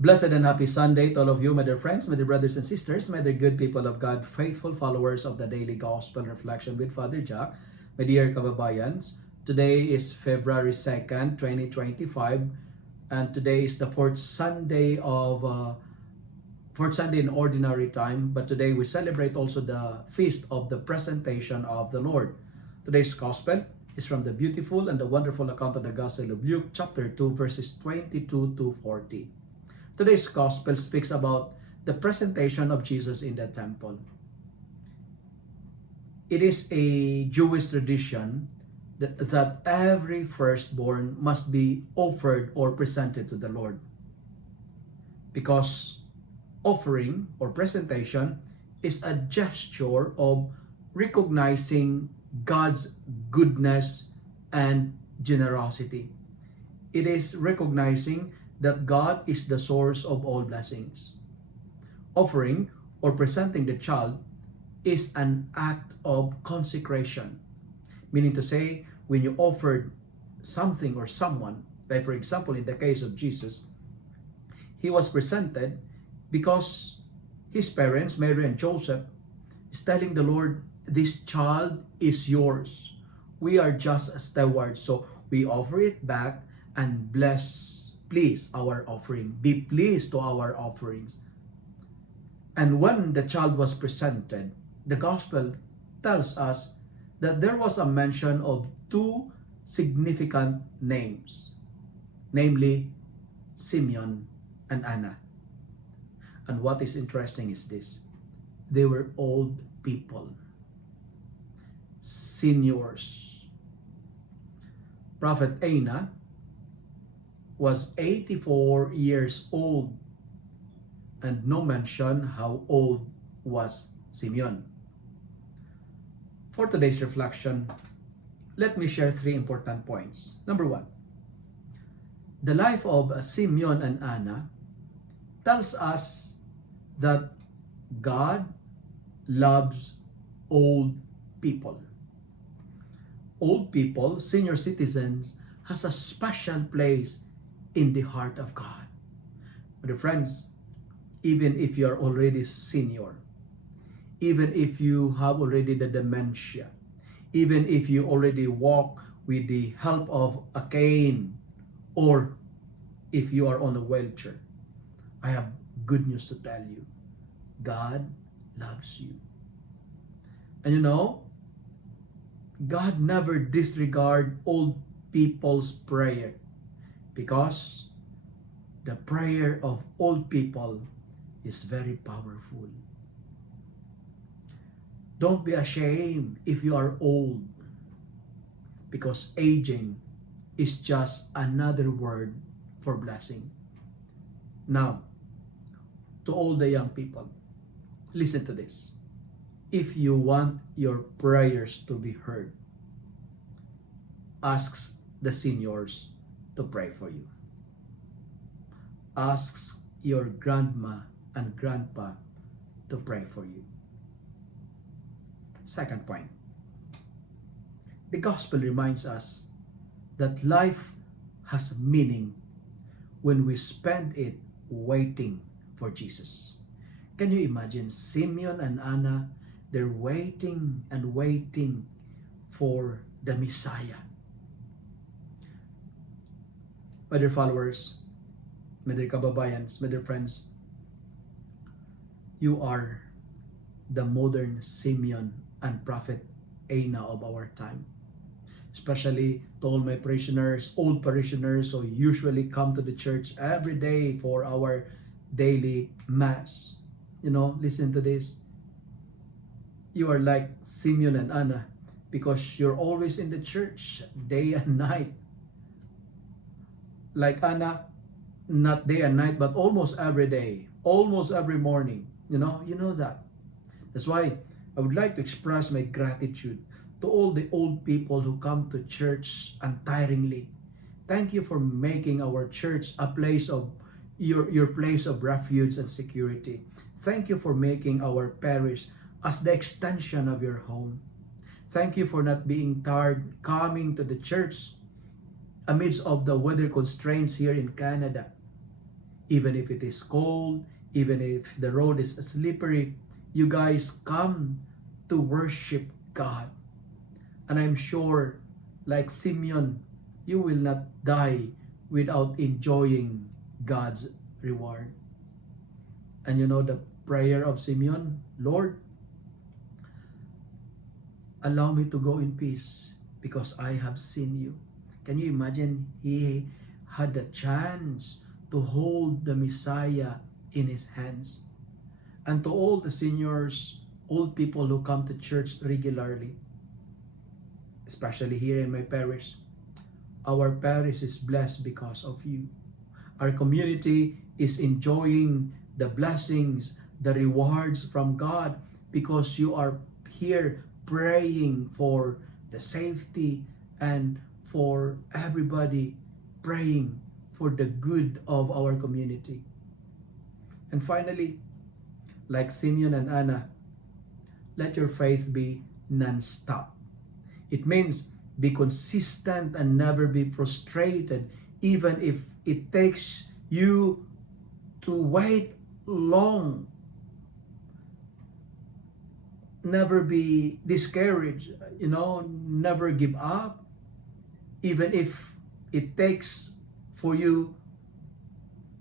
Blessed and happy Sunday to all of you, my dear friends, my dear brothers and sisters, my dear good people of God, faithful followers of the Daily Gospel Reflection with Father Jack, my dear kababayans. Today is February 2nd, 2025, and today is the fourth Sunday in ordinary time, but today we celebrate also the feast of the presentation of the Lord. Today's Gospel is from the beautiful and the wonderful account of the Gospel of Luke, chapter 2, verses 22 to 40. Today's Gospel speaks about the presentation of Jesus in the temple. It is a Jewish tradition that every firstborn must be offered or presented to the Lord. Because offering or presentation is a gesture of recognizing God's goodness and generosity. It is recognizing that God is the source of all blessings. Offering or presenting the child is an act of consecration. Meaning to say, when you offered something or someone, like for example in the case of Jesus, he was presented because his parents, Mary and Joseph, is telling the Lord, this child is yours. We are just stewards, so we offer it back and please our offering. Be pleased to our offerings. And when the child was presented, the gospel tells us that there was a mention of two significant names, namely Simeon and Anna. And what is interesting is this: they were old people, seniors. Prophet Anna was 84 years old, and no mention how old was Simeon. For today's reflection, let me share three important points. Number one, the life of Simeon and Anna tells us that God loves old people. Old people, senior citizens, has a special place in the heart of God. My friends, even if you are already senior, even if you have already the dementia, even if you already walk with the help of a cane, or if you are on a wheelchair, I have good news to tell you. God loves you. And you know, God never disregard old people's prayer, because the prayer of old people is very powerful. Don't be ashamed if you are old, because aging is just another word for blessing. Now, to all the young people, listen to this. If you want your prayers to be heard, ask the seniors to pray for you. Ask your grandma and grandpa to pray for you. Second point, the gospel reminds us that life has meaning when we spend it waiting for Jesus. Can you imagine Simeon and Anna? They're waiting and waiting for the Messiah. My dear followers, my dear kababayans, my dear friends, you are the modern Simeon and Prophet Anna of our time. Especially to all my parishioners, old parishioners who usually come to the church every day for our daily mass. You know, listen to this. You are like Simeon and Anna because you're always in the church day and night. Like Anna, not day and night, but almost every day, almost every morning. You know that. That's why I would like to express my gratitude to all the old people who come to church untiringly. Thank you for making our church a place of your place of refuge and security. Thank you for making our parish as the extension of your home. Thank you for not being tired coming to the church amidst of the weather constraints here in Canada. Even if it is cold, even if the road is slippery, you guys come to worship God. And I'm sure, like Simeon, you will not die without enjoying God's reward. And you know the prayer of Simeon, Lord, allow me to go in peace because I have seen you. Can you imagine? He had the chance to hold the Messiah in his hands. And to all the seniors, old people who come to church regularly, especially here in my parish, our parish is blessed because of you. Our community is enjoying the blessings, the rewards from God because you are here praying for the safety and for everybody, praying for the good of our community. And finally, like Simeon and Anna, let your faith be non-stop. It means be consistent and never be frustrated, even if it takes you to wait long. Never be discouraged, never give up, even if it takes for you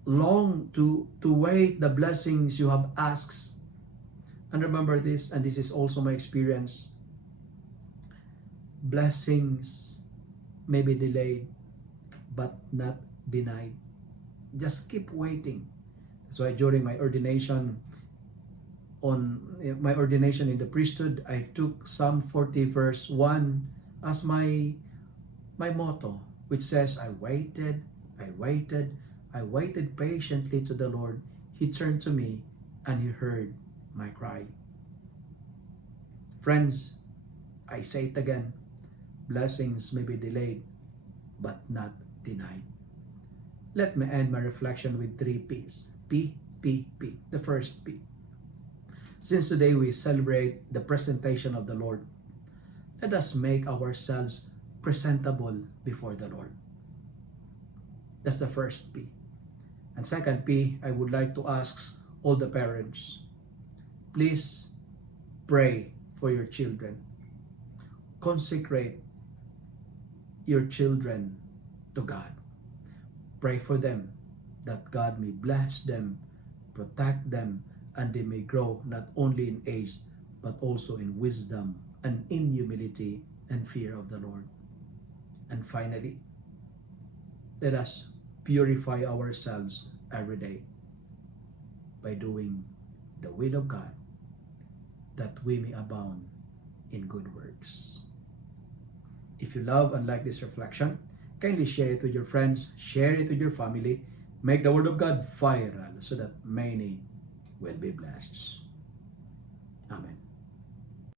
long to wait the blessings you have asked. And remember this, and this is also my experience, blessings may be delayed but not denied. Just keep waiting. That's why during my ordination in the priesthood, I took Psalm 40 verse 1 as my motto, which says, I waited patiently to the Lord. He turned to me and he heard my cry. Friends, I say it again, blessings may be delayed but not denied. Let me end my reflection with 3 P's. P. The first P. Since today we celebrate the presentation of the Lord, let us make ourselves presentable before the Lord. That's the first P. And second P, I would like to ask all the parents, please pray for your children. Consecrate your children to God. Pray for them that God may bless them, protect them, and they may grow not only in age but also in wisdom and in humility and fear of the Lord. And finally, let us purify ourselves every day by doing the will of God, that we may abound in good works. If you love and like this reflection, kindly share it with your friends, share it with your family, make the Word of God viral so that many will be blessed. Amen.